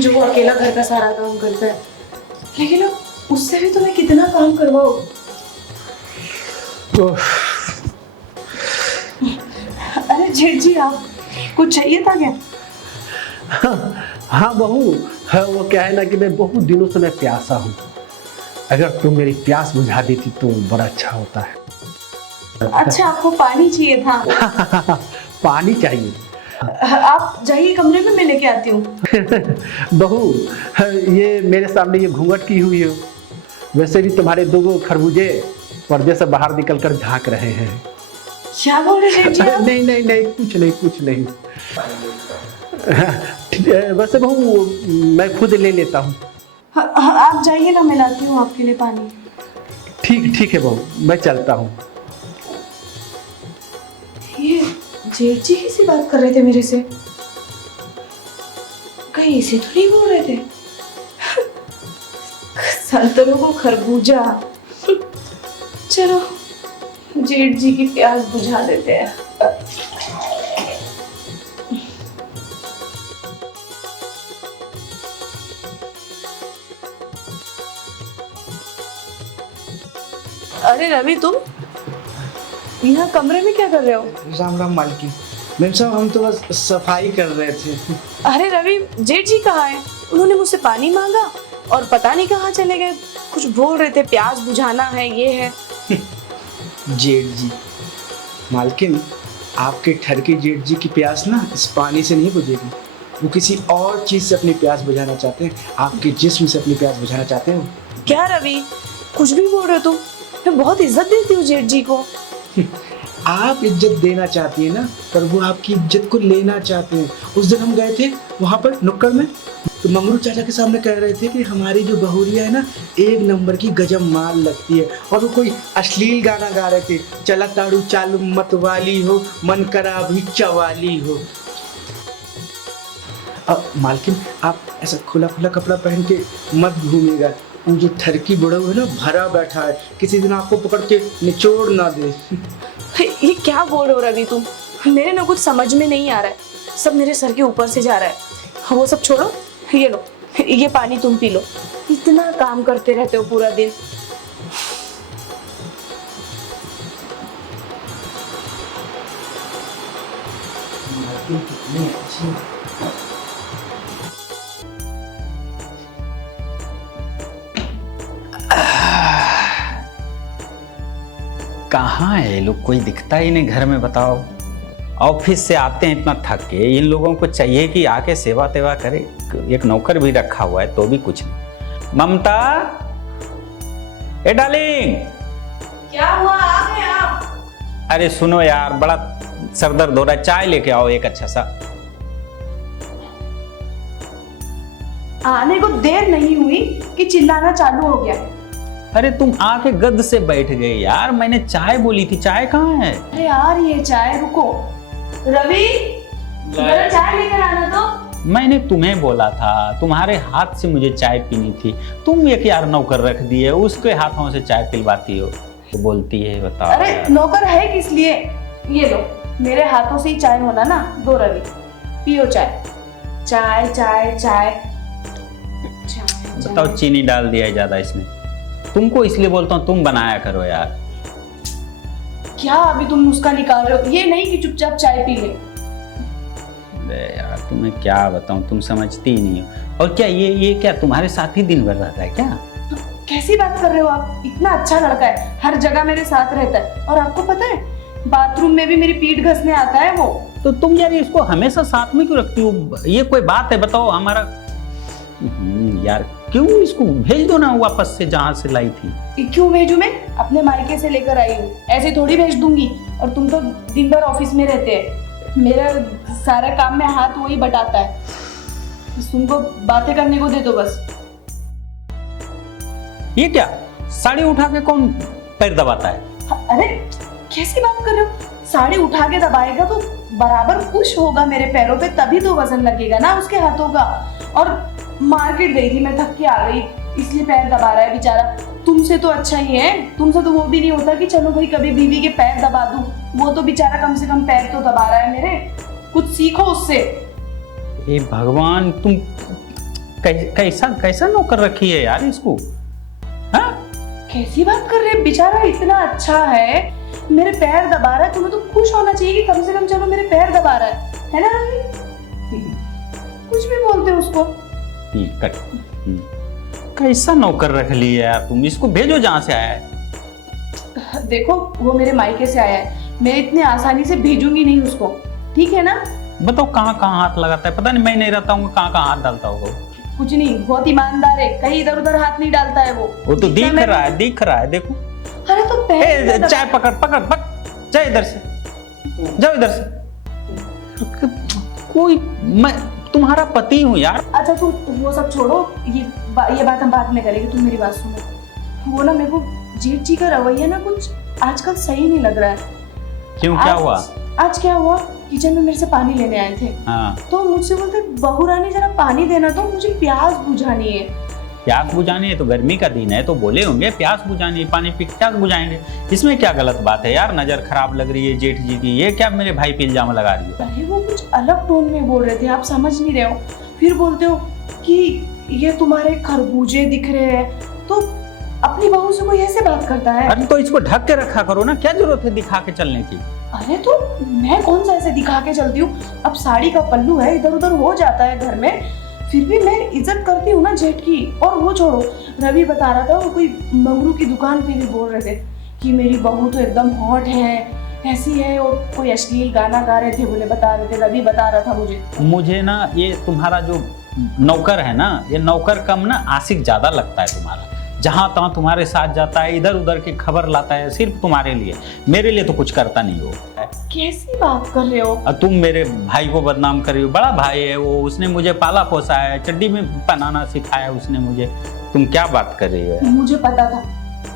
जो वो अकेला घर का सारा काम करता है, लेकिन अब उससे भी तुम्हें कितना काम करवाओ। अरे जेठ जी, आप कुछ चाहिए था क्या? हाँ बहू, हाँ, वो क्या है ना कि मैं बहुत दिनों से मैं प्यासा हूँ। अगर तुम मेरी प्यास बुझा देती तो बड़ा अच्छा होता है। अच्छा, आपको पानी चाहिए था? पानी चाहिए। आप जाइए कमरे में, मैं लेके आती हूँ। बहू, ये मेरे सामने ये घूंघट की हुई हो। वैसे भी तुम्हारे दो खरबूजे पर्दे से बाहर निकलकर झांक रहे हैं। क्या बोल रहे हैं जी आप? नहीं नहीं नहीं, कुछ नहीं। वैसे बहू, मैं खुद ले लेता हूँ। आप जाइए ना, मैं लाती हूँ आपके लिए पानी। ठीक है बहू, मैं चलता हूँ। ये जेठ जी किसी बात कर रहे थे मेरे से? कहीं इसे तो नहीं बोल रहे थे? संतरों को खरबूजा। चलो जेठ जी की प्यास बुझा देते हैं। अरे रवि, तुम यहाँ कमरे में क्या कर रहे हो? राम राम मालकिन। मैम साहब, हम तो बस सफाई कर रहे थे। अरे रवि, जेठ जी कहाँ है? उन्होंने मुझसे पानी मांगा और पता नहीं कहाँ चले गए। कुछ बोल रहे थे प्यास बुझाना है, ये है। जेठ जी, मालकिन, आपके ठरके जेठ जी की प्यास ना इस पानी से नहीं बुझेगी। वो किसी और चीज से अपनी प्यास बुझाना चाहते हैं, आपके जिस्म से अपनी प्यास बुझाना चाहते हैं वो। क्या रवि, कुछ भी बोल रहे हो तुम? मैं बहुत इज्जत देती हूँ जेठ जी को। आप इज्जत देना चाहती है ना, पर वो आपकी इज्जत को लेना चाहते हैं। उस दिन हम गए थे वहाँ पर नुक्कड़ में, तो मंगरू चाचा के सामने कह रहे थे कि हमारी जो बहुरिया है ना, एक नंबर की गजब माल लगती है। और वो कोई अश्लील गाना गा रहे थे, चला ताड़ू चालू मत वाली हो, मन करा भी चवाली हो। अब मालकिन, आप ऐसा खुला खुला कपड़ा पहन के मत घूमिएगा। वो जो ठरकी बुढ़ऊ है ना, भरा बैठा है, किसी दिन आपको पकड़ के निचोड़ ना दे। ये क्या बोल रहे हो रवि तुम? मेरे ना कुछ समझ में नहीं आ रहा है, सब मेरे सर के ऊपर से जा रहा है। वो सब छोड़ो, ये लो, ये पानी तुम पी लो। इतना काम करते रहते हो पूरा दिन। कहाँ है ये लोग? कोई दिखता ही नहीं घर में। बताओ, ऑफिस से आते हैं इतना थक के, इन लोगों को चाहिए कि आके सेवा तेवा करे। एक नौकर भी रखा हुआ है तो भी कुछ नहीं। ममता, ए डार्लिंग। क्या हुआ, आ गए आप? अरे सुनो यार, बड़ा सर दर्द हो रहा है, चाय लेके आओ एक अच्छा सा। आने को देर नहीं हुई कि चिल्लाना चालू हो गया। अरे तुम आके गद से बैठ गए यार, मैंने चाय बोली थी, चाय कहाँ है? अरे यार, ये चाय, रुको। रवि, जरा चाय लेकर आना तो। मैंने तुम्हें बोला था, तुम्हारे हाथ से मुझे चाय पीनी थी। तुम एक यार नौकर रख दिए, उसके हाथों से चाय पिलवाती हो तो बोलती है। बताओ। अरे नौकर है किस लिए? ये लो, मेरे हाथों से ही चाय होना ना। दो रवि, पियो चाय। चाय चाय चाय। बताओ, चीनी डाल दिया है ज्यादा इसमें? तुमको इसलिए बोलता हूँ, तुम बनाया करो यार। क्या अभी तुम नुस्खा निकाल रहे हो? ये नहीं कि चुपचाप चाय पी ले। अरे यार, तुम्हें क्या बताऊं, तुम समझती ही नहीं हो। और क्या ये क्या तुम्हारे साथ ही दिन भर रहता है क्या? कैसी बात कर रहे हो आप? इतना अच्छा लड़का है, हर जगह मेरे साथ रहता है। और आपको पता है, बाथरूम में भी मेरी पीठ घसने आता है वो। तो तुम यार इसको हमेशा साथ में क्यों रखती हो? ये कोई बात है? बताओ हमारा। यार क्यों, इसको भेज दो ना वापस से जहाँ से लाई थी। क्यों भेजू? मैं अपने मायके से लेकर आई हूँ, ऐसे थोड़ी भेज दूंगी। और तुम तो दिन भर ऑफिस में रहते हैं, मेरा सारा काम में हाथ वही बटाता है। तुमको बातें करने को दे दो बस। ये क्या, साड़ी उठा के कौन पैर दबाता है? अरे कैसी बात कर रहे हो? साड़ी उठा के दबाएगा तो बराबर पुश होगा मेरे पैरों पे, तभी तो वजन लगेगा ना उसके हाथों का। और मार्केट गई थी मैं, थक के आ गई, इसलिए पैर दबा रहा है बेचारा। तुमसे तो अच्छा ही है, तुमसे तो वो भी नहीं होता कि चलो भाई कभी बीवी के पैर दबा दूं। वो तो बेचारा कम से कम पैर तो दबा रहा है मेरे। कुछ सीखो उससे। हे भगवान, कैसा कैसा नौकर रखी है यार इसको? हाँ? कैसी बात कर रहे हैं? बेचारा इतना अच्छा है, मेरे पैर दबा रहा है। तुम्हें तो खुश होना चाहिए कि कम से कम चलो मेरे पैर दबा रहा है ना रवि? कुछ भी बोलते हो उसको। कैसा नौकर रख लिया यार तुम? इसको भेजो जहाँ से आया है। देखो वो मेरे मायके से आया है, मैं इतने आसानी से भेजूंगी नहीं उसको, ठीक है ना? बताओ कहाँ कहाँ हाथ लगाता है, पता नहीं, मैं नहीं रहता हूँ कहाँ कहाँ हाथ डालता होगा। कुछ नहीं, बहुत ईमानदार है, कहीं इधर उधर हाथ नहीं डालता है वो। तो दिख रहा है, दिख रहा है, देखो। अरे तो पैर चाय पकड़ पकड़ पकड़, जाओ इधर से, जाओ इधर से। कोई, मैं तुम्हारा पति हूँ यार। अच्छा तुम वो सब छोड़ो, ये बात हम बाद में करेंगे, तुम मेरी बात सुनो। वो ना मेरे को जेठ जी का रवैया ना कुछ आजकल सही नहीं लग रहा है। क्यों, क्या हुआ? आज क्या हुआ, किचन में मेरे से पानी लेने आए थे। हाँ। तो मुझसे बोलते बहू रानी जरा पानी देना, तो मुझे प्यास बुझानी है। प्यास बुझानी है? तो गर्मी का दिन है तो बोले होंगे प्यास बुझानी है, पानी पी प्यास बुझाएंगे। इसमें क्या गलत बात है यार? नजर खराब लग रही है जेठ जी की, ये क्या मेरे भाई पे इल्जाम लगा रही हो? अरे वो कुछ अलग टोन में बोल रहे थे, आप समझ नहीं रहे हो। फिर बोलते हो कि ये तुम्हारे खरबूजे दिख रहे हैं, तो अपनी बहू से कोई ऐसे बात करता है? अरे तो इसको ढक के रखा करो ना, क्या जरूरत है दिखा के चलने की? अरे तो मैं कौन सा ऐसे दिखा के चलती हूँ? अब साड़ी का पल्लू है, इधर उधर हो जाता है घर में, फिर भी मैं इज्जत करती हूँ ना जेठ की। और वो छोड़ो, रवि बता रहा था, वो कोई मंगरू की दुकान पे भी बोल रहे थे कि मेरी बहू तो एकदम हॉट है, ऐसी है, और कोई अश्लील गाना गा रहे थे, बोले बता रहे थे, रवि बता रहा था मुझे ना ये तुम्हारा जो नौकर है ना, ये नौकर कम ना आशिक ज्यादा लगता है तुम्हारा। जहाँ तहाँ तुम्हारे साथ जाता है, इधर उधर की खबर लाता है सिर्फ तुम्हारे लिए, मेरे लिए तो कुछ करता नहीं हो। कैसी बात कर रहे हो? और तुम मेरे भाई को बदनाम कर रही हो। बड़ा भाई है वो, उसने मुझे पाला पोसा है, चड्डी में पहनाना सिखाया उसने मुझे। तुम क्या बात कर रही हो? मुझे पता था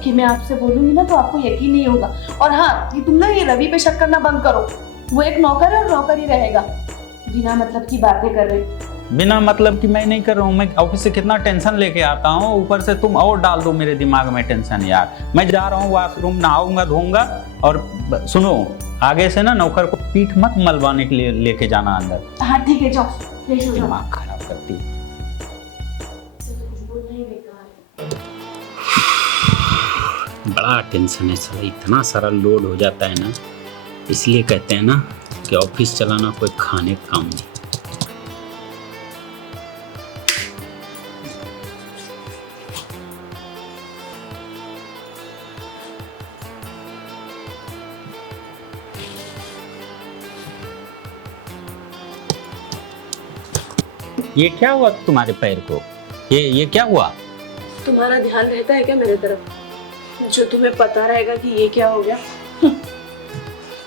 कि मैं आपसे बोलूंगी ना तो आपको यकीन नहीं होगा। और हाँ, ये तुम ना ये रवि पे शक करना बंद करो, वो एक नौकर है और नौकर ही रहेगा। बिना मतलब की बातें कर रहे। बिना मतलब की मैं नहीं कर रहा हूँ, मैं ऑफिस से कितना टेंशन लेके आता हूँ, ऊपर से तुम और डाल दो मेरे दिमाग में टेंशन यार। मैं जा रहा हूँ वॉशरूम, नहाऊंगा धोऊंगा। और सुनो, आगे से नाᱱौकर को पीठ मत मलवाने के लिए लेके जाना अंदर। हाँ ठीक है, जाओ फ्रेश हो जाओ। दिमाग खराब करती है। बड़ा टेंशन है साला, इतना सारा लोड हो जाता है ना, इसलिए कहते हैं ना कि ऑफिस चलाना कोई खाने का काम नहीं। ये क्या हुआ तुम्हारे पैर को? ये क्या हुआ? तुम्हारा ध्यान रहता है क्या मेरे तरफ, जो तुम्हें पता रहेगा कि ये क्या हो गया?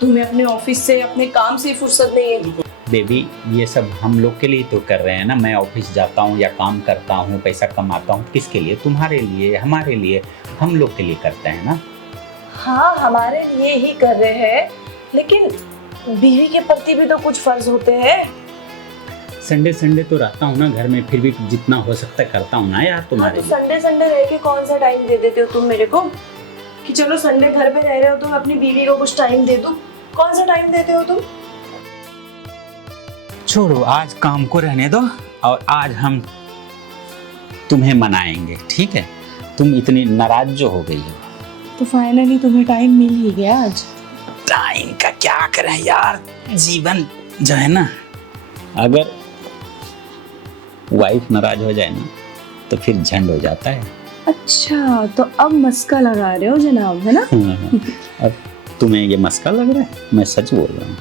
तुम्हें अपने ऑफिस से, अपने काम से फुर्सत नहीं है। बेबी, ये सब हम लोग के लिए तो कर रहे हैं ना। मैं ऑफिस जाता हूँ या काम करता हूँ, पैसा कमाता हूँ, किसके लिए? तुम्हारे लिए, हमारे लिए, हम लोग के लिए करते हैं ना। हाँ, हमारे लिए ही कर रहे हैं, लेकिन बीवी के प्रति भी तो कुछ फर्ज होते हैं। संडे तो रहता हूँ ना घर में, फिर भी जितना हो सकता है करता हूँ ना यार तुम्हारे लिए। संडे रह के कौन सा टाइम दे देते हो तुम मेरे को कि चलो संडे घर पे रह रहे हो, तुम अपनी बीवी को कुछ टाइम दे दो? कौन सा टाइम देते हो तुम? छोड़ो, आज काम को रहने दो और आज हम तुम्हें मनाएंगे, ठीक है? तुम इतनी नाराज जो हो गई हो, तो फाइनली तुम्हें टाइम मिल ही गया आज। टाइम का क्या करें यार, जीवन जो है ना, अगर वाइफ नाराज हो जाए ना तो फिर झंड हो जाता है। अच्छा, तो अब मस्का लगा रहे हो जनाब, है ना? अब तुम्हें ये मस्का लग रहा है? मैं सच बोल रहा हूँ।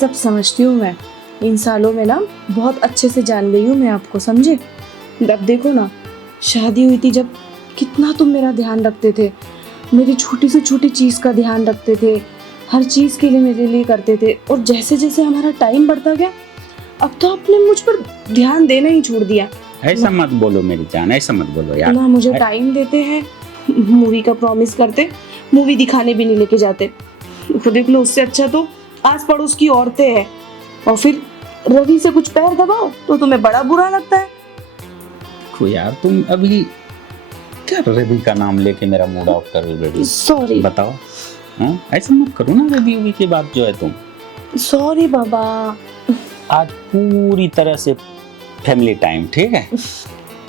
सब समझती हूँ मैं, इन सालों में ना बहुत अच्छे से जान गई हूँ मैं आपको, समझे? अब देखो ना, शादी हुई थी जब, कितना तुम मेरा ध्यान रखते थे, मेरी छोटी से छोटी चीज़ का ध्यान रखते थे, हर चीज़ के लिए मेरे लिए करते थे। और जैसे जैसे हमारा टाइम बढ़ता गया, अब तो आपने मुझ पर ध्यान देना ही छोड़ दिया। ऐसा मत बोलो मेरी जान, ऐसा मत बोलो यार। ना मुझे टाइम देते हैं, मूवी का प्रॉमिस करते, मूवी दिखाने भी नहीं लेके जाते। खुद देख लो, उससे अच्छा तो आस पड़ोस की औरतें हैं, और फिर रवि से कुछ पैर दबाओ तो तुम्हें बड़ा बुरा लगता है। देखो यार, तुम अभी क्या रवि का नाम लेके मेरा मूड ऑफ कर रही हो? सॉरी, बताओ। हाँ, ऐसा मत करो ना, रवि की बात जो है तुम। सॉरी बाबा। आज पूरी तरह से फैमिली टाइम, ठीक है।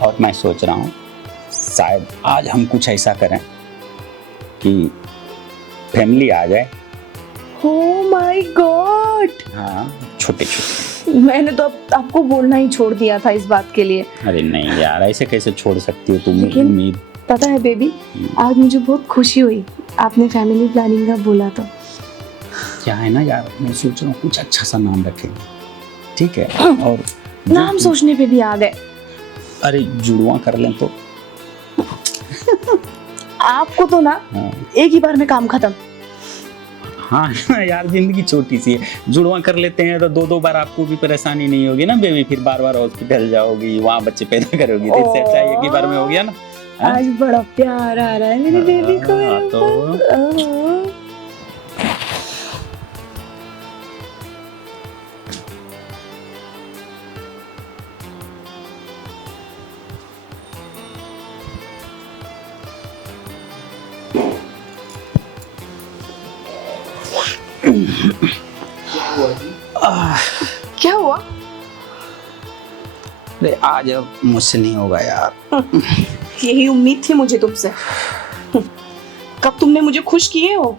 और मैं सोच रहा हूँ शायद आज हम कुछ ऐसा करें कि फैमिली आ जाए। ओह माय गॉड, हाँ, छोटे छोटे। मैंने तो अब आपको बोलना ही छोड़ दिया था इस बात के लिए। अरे नहीं यार, ऐसे कैसे छोड़ सकती हो तुम? लेकिन उम्मीद। पता है बेबी, आज मुझे बहुत खुशी हुई आपने फैमिली प्लानिंग का बोला तो। क्या है ना यार, मैं सोच रहा हूँ कुछ अच्छा सा नाम रखेंगे, ठीक है। और नाम सोचने पे भी आ गए। अरे जुड़वा कर लें तो। आपको तो ना हाँ एक ही बार में काम खत्म। हाँ यार, जिंदगी छोटी सी है, जुड़वा कर लेते हैं तो 2-2 बार आपको भी परेशानी नहीं होगी ना बेबी। फिर बार-बार हॉस्पिटल जाओगी, वहाँ बच्चे पैदा करोगी, तो इससे अच्छा एक ही बार में हो गया ना। हाँ? आज बड़ा प्यार आ रहा है मेरी बेबी को हाँ, मेरे तो ऊपर। क्या हुआ? अरे आज अब मुझसे नहीं होगा यार। यही उम्मीद थी मुझे तुमसे। कब तुमने मुझे खुश किए हो?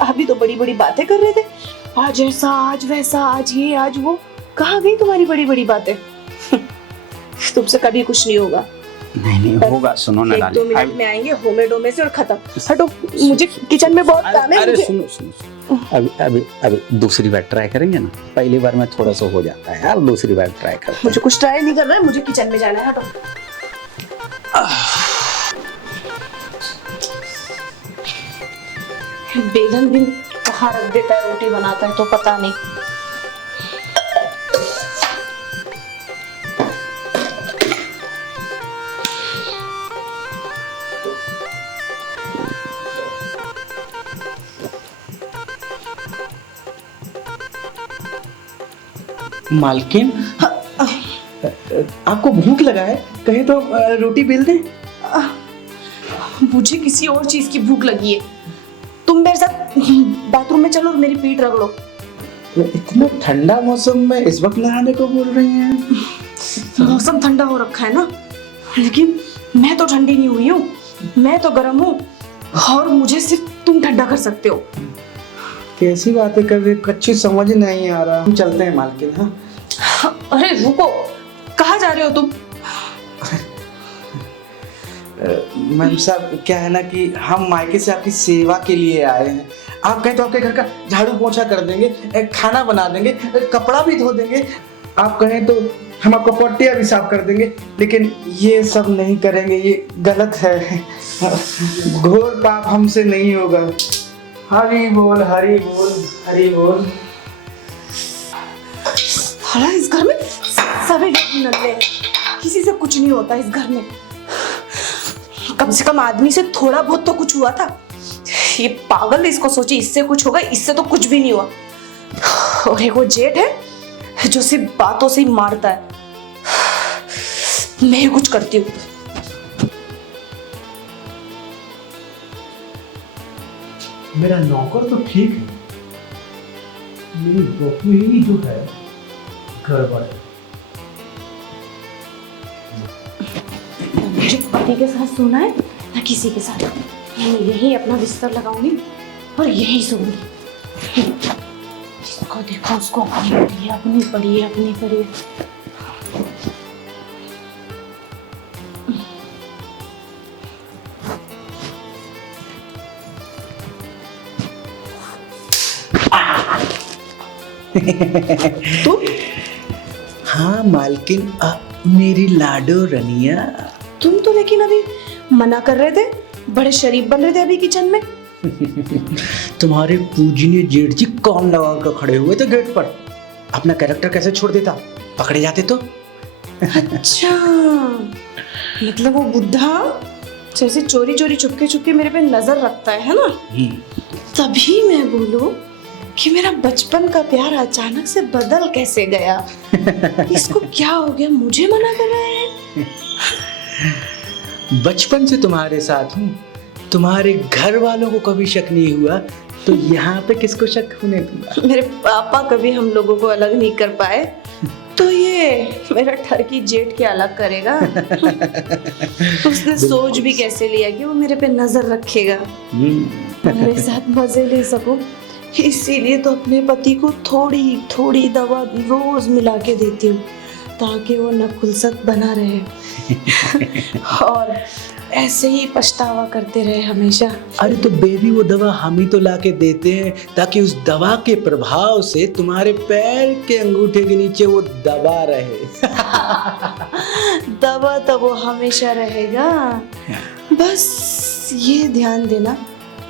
अभी तो बड़ी बड़ी बातें कर रहे थे, आज ऐसा, आज वैसा, आज ये, आज वो। कहाँ गई तुम्हारी बड़ी बड़ी बातें? तुमसे कभी कुछ नहीं होगा। नहीं होगा, सुनो ना 1-2 डाली। मिनट में आएंगे होमे डोमे से और खत्म। हटो, मुझे किचन में बहुत काम है। अरे मुझे- सुनो, अभी दूसरी बार ट्राई करेंगे ना। पहली बार में थोड़ा सा हो जाता है यार, दूसरी बार ट्राई करते हैं। मुझे कुछ ट्राई नहीं करना है, मुझे किचन में जाना है। हटो। बेलन भी कहाँ रख देता है, रोटी बनाता है तो पता नहीं। मालकिन, आपको भूख लगा है? कहे तो रोटी बेल दें। मुझे किसी और चीज की भूख लगी है। तुम मेरे साथ बाथरूम में चलो और मेरी पीठ रगड़ो। इतना ठंडा मौसम में इस वक्त नहाने को बोल रही हैं? मौसम ठंडा हो रखा है ना, लेकिन मैं तो ठंडी नहीं हुई हूँ, मैं तो गर्म हूँ। और मुझे सिर्फ तुम ठंडा कर सकते हो। कैसी बातें कर रहे, कच्ची समझ नहीं आ रहा। हम चलते हैं मालकिन। हाँ, अरे रुको, कहाँ जा रहे हो तुम? मैम साहब, क्या है ना कि हम मायके से आपकी सेवा के लिए आए हैं। आप कहें तो आपके घर का झाड़ू पोछा कर देंगे, खाना बना देंगे, कपड़ा भी धो देंगे। आप कहें तो हम आपको पट्टियाँ भी साफ कर देंगे, लेकिन ये सब नहीं करेंगे, ये गलत है। घोर पाप हमसे नहीं होगा। हरि बोल, हरि बोल, हरि बोल। हाँ, इस घर में सभी नल्ले हैं, किसी से कुछ नहीं होता इस घर में। कम से कम आदमी से थोड़ा बहुत तो कुछ हुआ था। ये पागल, इसको सोची इससे कुछ होगा, इससे तो कुछ भी नहीं हुआ। और एक वो जेठ है जो सिर्फ बातों से ही मारता है। मैं ही कुछ करती हूँ। मेरा नौकर तो ठीक है, मेरी बहू ही जो है गड़बड़ है। मुझे पति के साथ सोना है ना किसी के साथ। मैं यही अपना बिस्तर लगाऊंगी और यही सोऊंगी। जिसको देखा उसको अपनी पड़ी है, अपनी पड़ी है, अपनी पड़ी है। तुम? हाँ मालकिन, मेरी लाडो रनिया। तुम तो लेकिन अभी मना कर रहे थे, बड़े शरीफ बन रहे थे अभी किचन में। तुम्हारे पूजनीय जेठ जी कौन लगा कर खड़े हुए थे गेट पर। अपना कैरेक्टर कैसे छोड़ देता, पकड़े जाते तो। अच्छा, मतलब वो बुढ़ा जैसे चोरी चोरी चुपके चुपके मेरे पे नजर रखता है ना। तभी मैं बोलूं कि मेरा बचपन का प्यार अचानक से बदल कैसे गया। इसको क्या हो गया, मुझे मना कर रहे हैं? बचपन से तुम्हारे साथ हूँ, तुम्हारे घर वालों को कभी शक नहीं हुआ, तो यहाँ पे किसको शक होने दूंगा। मेरे पापा कभी हम लोगों को अलग नहीं कर पाए, तो ये मेरा ठरकी जेठ क्या अलग करेगा? उसने सोच भी कैसे लिया कि वो मेरे पे नजर रखेगा, मेरे साथ मजे ले सकूं। इसीलिए तो अपने पति को थोड़ी थोड़ी दवा रोज मिला के देती हूँ ताकि वो नपुंसक बना रहे और ऐसे ही पछतावा करते रहे हमेशा। अरे तो बेबी वो दवा हम ही तो ला के देते हैं ताकि उस दवा के प्रभाव से तुम्हारे पैर के अंगूठे के नीचे वो दबा रहे। दवा तो वो हमेशा रहेगा, बस ये ध्यान देना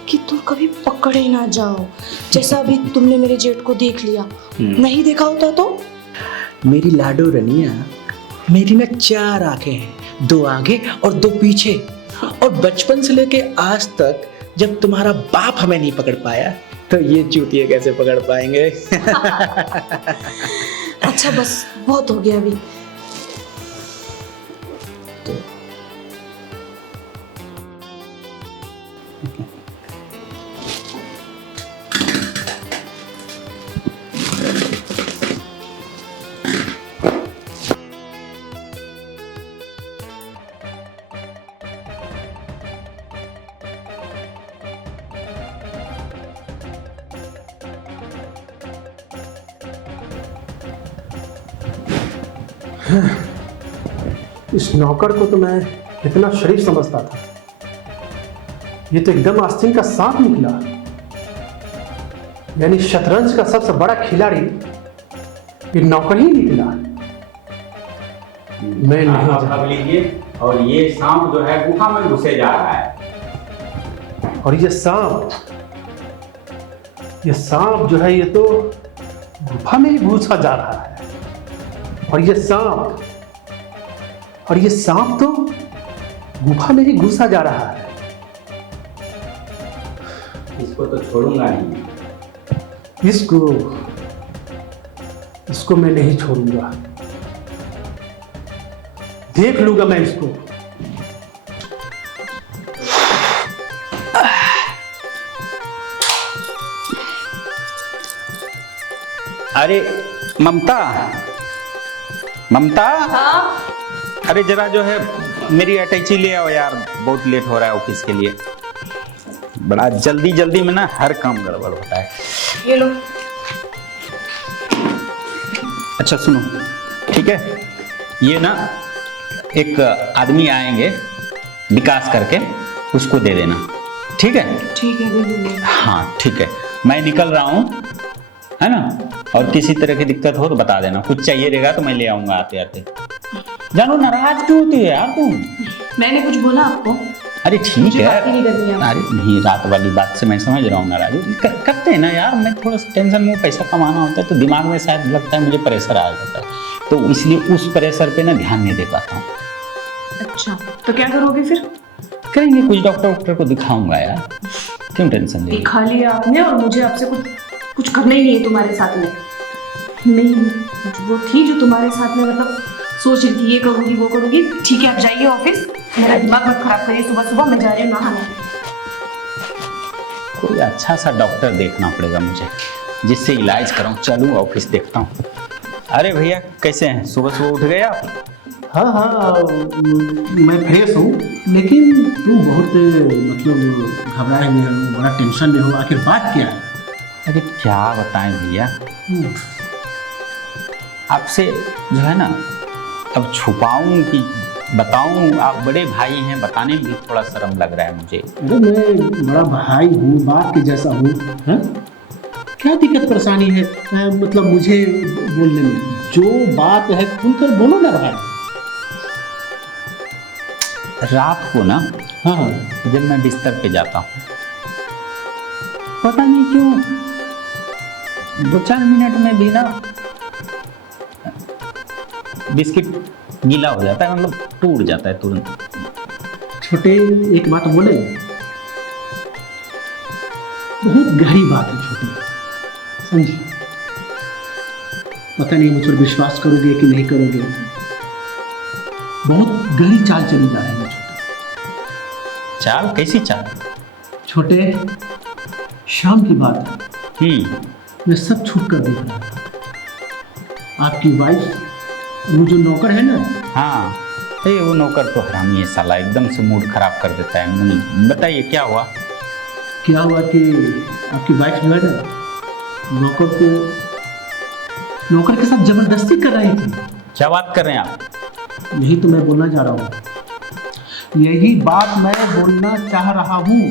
कि तुम कभी पकड़े ना जाओ, जैसा अभी तुमने मेरे जेठ को देख लिया। नहीं देखा होता तो? मेरी लाडो रनिया, मेरी ना 4 आंखें हैं, 2 आगे और 2 पीछे, और बचपन से लेके आज तक जब तुम्हारा बाप हमें नहीं पकड़ पाया तो ये चूतिए कैसे पकड़ पाएंगे? अच्छा बस बहुत हो गया अभी। इस नौकर को तो मैं इतना शरीफ समझता था, ये तो एकदम आस्तीन का सांप निकला। यानी शतरंज का सबसे बड़ा खिलाड़ी ये नौकर ही निकला। मैं नहीं अब लीजिए, और ये सांप जो है गुफा में घुसे जा रहा है। और ये सांप जो है ये तो गुफा में ही घुसा जा रहा है। और ये सांप तो गुफा में ही घुसा जा रहा है। इसको तो छोड़ूंगा नहीं। इसको मैं नहीं छोड़ूंगा, देख लूंगा मैं इसको। अरे ममता, हाँ? अरे जरा जो है मेरी अटैची ले आओ यार, बहुत लेट हो रहा है ऑफिस के लिए। बड़ा जल्दी में ना हर काम गड़बड़ होता है। ये लो। अच्छा सुनो, ठीक है, ये ना एक आदमी आएंगे विकास करके, उसको दे देना, ठीक है? ठीक है, दे दूंगी। हाँ ठीक है, मैं निकल रहा हूँ, है ना? और किसी तरह की दिक्कत हो तो बता देना, कुछ चाहिए रहेगा तो मैं ले आऊंगा आते आते। जानू नाराज क्यों होती है यार तुम? मैंने कुछ बोला आपको? अरे ठीक है, बात ही नहीं करनी है। अरे नहीं, रात वाली बात से मैं समझ रहा हूँ नाराज करते हैं ना यार। मैं थोड़ा सा टेंशन में, पैसा कमाना होता है तो दिमाग में शायद लगता है मुझे प्रेशर आ जाता है, तो इसलिए उस प्रेशर पे ना ध्यान नहीं दे पाता हूँ। अच्छा तो क्या करोगे फिर? करेंगे, कुछ डॉक्टर को दिखाऊंगा यार, क्यों टेंशन ले? दिखा लिया आपने और मुझे आपसे कुछ करना ही नहीं है तुम्हारे साथ में। नहीं, वो थी जो तुम्हारे साथ में मतलब सोच रही थी ये करूंगी वो करूंगी। ठीक है, आप जाइए ऑफिस, मेरा दिमाग मत खराब करिए। सुबह मैं जा रही हूँ नहाने। कोई अच्छा सा डॉक्टर देखना पड़ेगा मुझे, जिससे इलाज कराऊं। चलूँ ऑफिस देखता हूँ। अरे भैया कैसे हैं? सुबह उठ गए आप? हाँ, मैं फ्रेश हूँ, लेकिन तू बहुत मतलब घबराए हुए हो, बड़ा टेंशन में हो, आखिर बात क्या है? अरे क्या बताएं भैया, आपसे जो है ना, अब छुपाऊं कि बताऊं? आप बड़े भाई हैं, बताने में भी थोड़ा शर्म लग रहा है मुझे। अरे मैं बड़ा भाई हूँ, बाप के जैसा हूँ, क्या दिक्कत परेशानी है? मतलब मुझे बोलने में, जो बात है खुलकर बोलो ना भाई। रात को ना, हाँ, जब मैं बिस्तर पे जाता हूँ, पता नहीं क्यों 2-4 मिनट में भी ना बिस्किट गीला हो जाता है, मतलब टूट जाता है तुरंत। छोटे एक बात बोले, बहुत गहरी बात है छोटे, समझे? पता नहीं मुझ पर विश्वास करोगे कि नहीं करोगे, बहुत गहरी चाल चली जा रही है छोटे। चाल? कैसी चाल? छोटे, शाम की बात है, मैं सब छूट कर देख रहा था। आपकी वाइफ वो जो नौकर है ना, हाँ, ये वो नौकर तो हरामी है साला, एकदम से मूड खराब कर देता है। बताइए क्या हुआ? क्या हुआ कि आपकी वाइफ जो है ना, नौकर के साथ जबरदस्ती कर रही थी। क्या बात कर रहे हैं आप? यही तो मैं बोलना चाह रहा हूँ, यही बात मैं बोलना चाह रहा हूँ।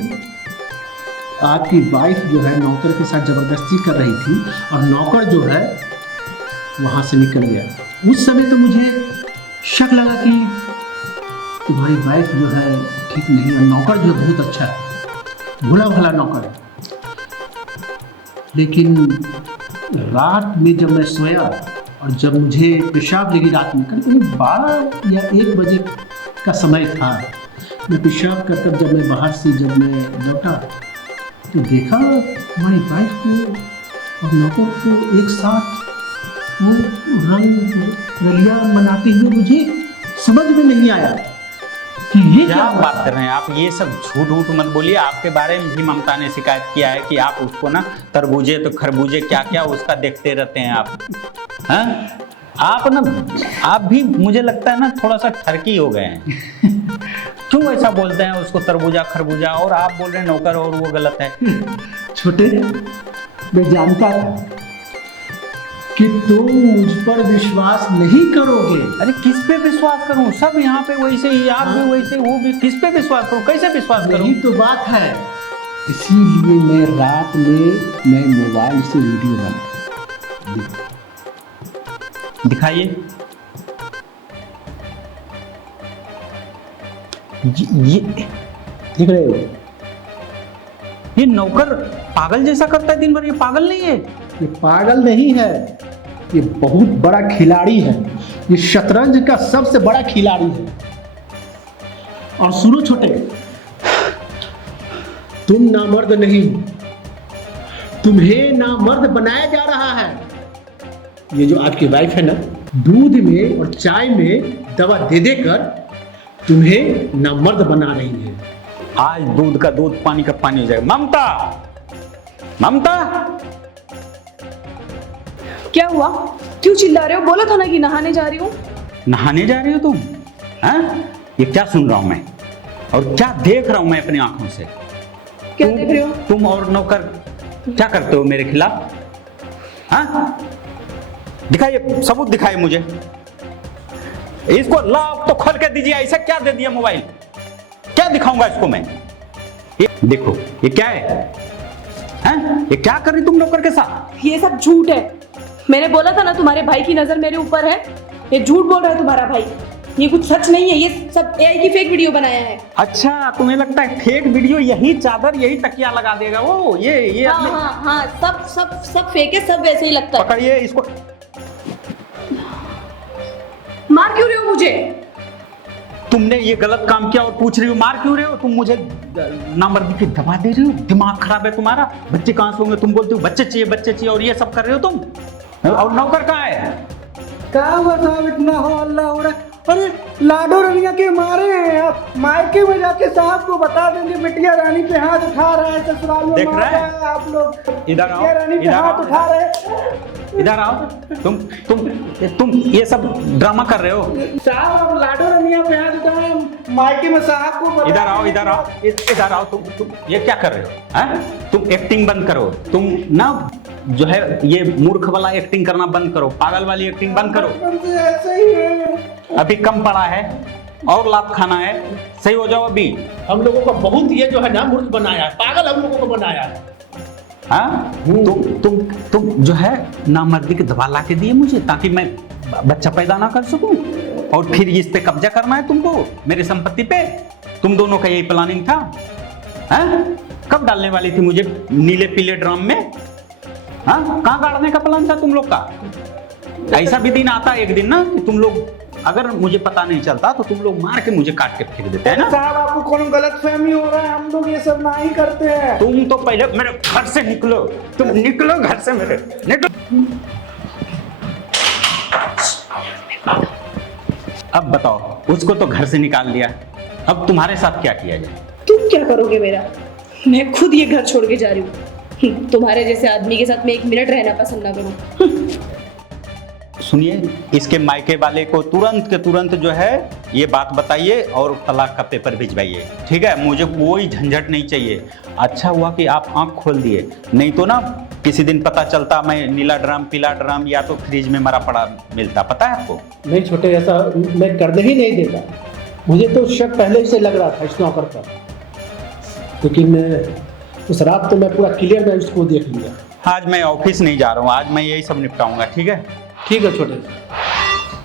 आपकी वाइफ जो है नौकर के साथ जबरदस्ती कर रही थी और नौकर जो है वहाँ से निकल गया। उस समय तो मुझे शक लगा कि तुम्हारी वाइफ जो है ठीक नहीं है, नौकर जो बहुत अच्छा है, भला भला नौकर है। लेकिन रात में जब मैं सोया और जब मुझे पेशाब लगी रात में, करीब 12 या 1 बजे का समय था, मैं पेशाब कर कर जब मैं बाहर से जब मैं लौटा तो देखा हमारी वाइफ को और नौकर को एक साथ वो रलिया मनाते हुए। मुझे समझ में नहीं आया कि ये क्या बात कर रहे हैं आप? ये सब झूठ झूठ मत बोलिए। आपके बारे में भी ममता ने शिकायत किया है कि आप उसको ना तरबूजे तो खरबूजे क्या क्या उसका देखते रहते हैं आप। हाँ, आप भी मुझे लगता है ना थोड़ा सा ठरकी हो गए हैं। क्यों ऐसा बोलते हैं उसको तरबूजा खरबूजा, और आप बोल रहे हैं नौकर और वो गलत है। छोटे, मैं जानता था कि तुम मुझ पर विश्वास नहीं करोगे। अरे किस पे विश्वास करूं? सब यहाँ पे वैसे ही, आप भी वैसे, वो भी। किस पे विश्वास करूं? कैसे विश्वास करूं? यही तो बात है, इसीलिए मैं रात में मैं मोबाइल से वीडियो बना। दिखाइए। ये देख रहे हो? ये नौकर पागल जैसा करता है दिन भर। ये पागल नहीं है? ये पागल नहीं है, ये बहुत बड़ा खिलाड़ी है। ये शतरंज का सबसे बड़ा खिलाड़ी है। और सुनो छोटे, तुम नामर्द नहीं, तुम्हें नामर्द बनाया जा रहा है। ये जो आपकी वाइफ है ना, दूध में और चाय में दवा दे देकर तुम्हें नामर्द बना रही है। आज दूध का दूध, पानी का पानी हो जाएगा। ममता, ममता, क्या हुआ? क्यों चिल्ला रहे हो? बोला था ना कि नहाने जा रही हूँ। नहाने जा रही हो तुम? हैं? ये क्या सुन रहा हूं मैं और क्या देख रहा हूं मैं अपनी आंखों से? क्या देख रहे हो? तुम और नौकर क्या करते हो मेरे खिलाफ? हाँ, दिखाइए, सबूत दिखाइए मुझे। इसको लॉक तो खोल के दीजिए। ऐसा क्या दे दिया मोबाइल? क्या दिखाऊंगा इसको मैं? ये देखो, ये क्या है? हैं? ये क्या कर रही तुम नौकर के साथ? ये सब झूठ है। मैंने बोला था ना तुम्हारे भाई की नजर मेरे ऊपर है। ये झूठ बोल रहा है तुम्हारा भाई। ये कुछ सच नहीं है। ये सब एआई की फेक वीडियो बनाया है। अच्छा, तुम्हें लगता है फेक वीडियो यही चादर यही तकिया लगा देगा वो? ये हाँ हाँ हाँ, सब फेक है, सब वैसे ही लगता है। पकड़िए इसको। मार क्यों रहे हो मुझे? तुमने ये गलत काम किया और पूछ रही हो मार क्यों रहे हो? तुम मुझे नामर्दी की दवा दे रही हो? दिमाग खराब है तुम्हारा? बच्चे कहाँ से होंगे? तुम बोलते हो बच्चे चाहिए और ये सब कर रहे हो तुम। और नौकर कहाँ है? क्या हुआ साहब, इतना हो हल्ला हो रहा है? अरे लाडो रनिया के मारे हैं आप। मायके में जाके साहब को बता देंगे बिटिया रानी पे हाथ उठा रहा है, ससुराल में देख मार रहे रहा हैं? है आप लोग। इधर आओ, बिटिया रानी पे इधर हाथ आओ। उठा रहे हैं। इधर आओ। तुम ये सब ड्रामा कर रहे हो। साहब आप लाडो रनिया पे हाथ उठाए, मायके में साहब को बता इधर आओ, देंगे। इधर आओ, इधर आओ। तुम ये क्या कर रहे हो? हैं? तुम एक्टिंग बंद करो। तुम ना जो है ये मूर्ख वाला एक्टिंग करना बंद करो, पागल वाली एक्टिंग बंद करो। बचपन से ऐसे ही है। अभी कम पड़ा है और लाभ खाना है। सही हो जाओ अभी। हम लोगों को बहुत ये जो है ना मूर्ख बनाया है, पागल हम लोगों को बनाया है। हाँ, तुम जो है नामर्दी की दवा ला के दिए मुझे ताकि मैं बच्चा पैदा ना कर सकूं और फिर इस पे कब्जा करना है तुमको, मेरी संपत्ति पे। तुम दोनों का यही प्लानिंग था? हैं? कब डालने वाली थी मुझे नीले पीले ड्राम में? हाँ, कहाँ गाड़ने का प्लान था तुम लोग का? ऐसा भी दिन आता है एक दिन ना कि तुम लोग, अगर मुझे पता नहीं चलता तो तुम लोग मार के मुझे काट के फेंक देते हैं ना। साहब आपको कौन गलत फहमी हो रहा है? हम लोग ये सब ना ही करते हैं। तुम तो पहले मेरे घर से निकलो। तुम निकलो घर से, मेरे निकलो। अब बताओ, उसको तो घर से निकाल दिया, अब तुम्हारे साथ क्या किया जाए? तुम क्या करोगे मेरा? मैं खुद ये घर छोड़ के जा रही हूँ। तुम्हारे जैसे आदमी के साथ मैं 1 मिनट रहना पसंद ना करूँ। सुनिए, इसके मायके वाले को तुरंत के तुरंत जो है ये बात बताइए और तलाक का पेपर भिजवाइए, ठीक है? मुझे कोई झंझट नहीं चाहिए। अच्छा हुआ कि आप आंख खोल दिए, नहीं तो ना किसी दिन पता चलता मैं नीला ड्राम पीला ड्राम या तो फ्रिज में मरा पड़ा मिलता, पता है आपको? नहीं छोटे, ऐसा मैं करने ही नहीं देता। मुझे तो शक पहले से लग रहा था इस नौकर पर, लेकिन उस रात तो मैं पूरा क्लियर मैं उसको देख लिया। आज मैं ऑफिस नहीं जा रहा हूँ, आज मैं यही सब निपटाऊंगा, ठीक है? ठीक है छोटे।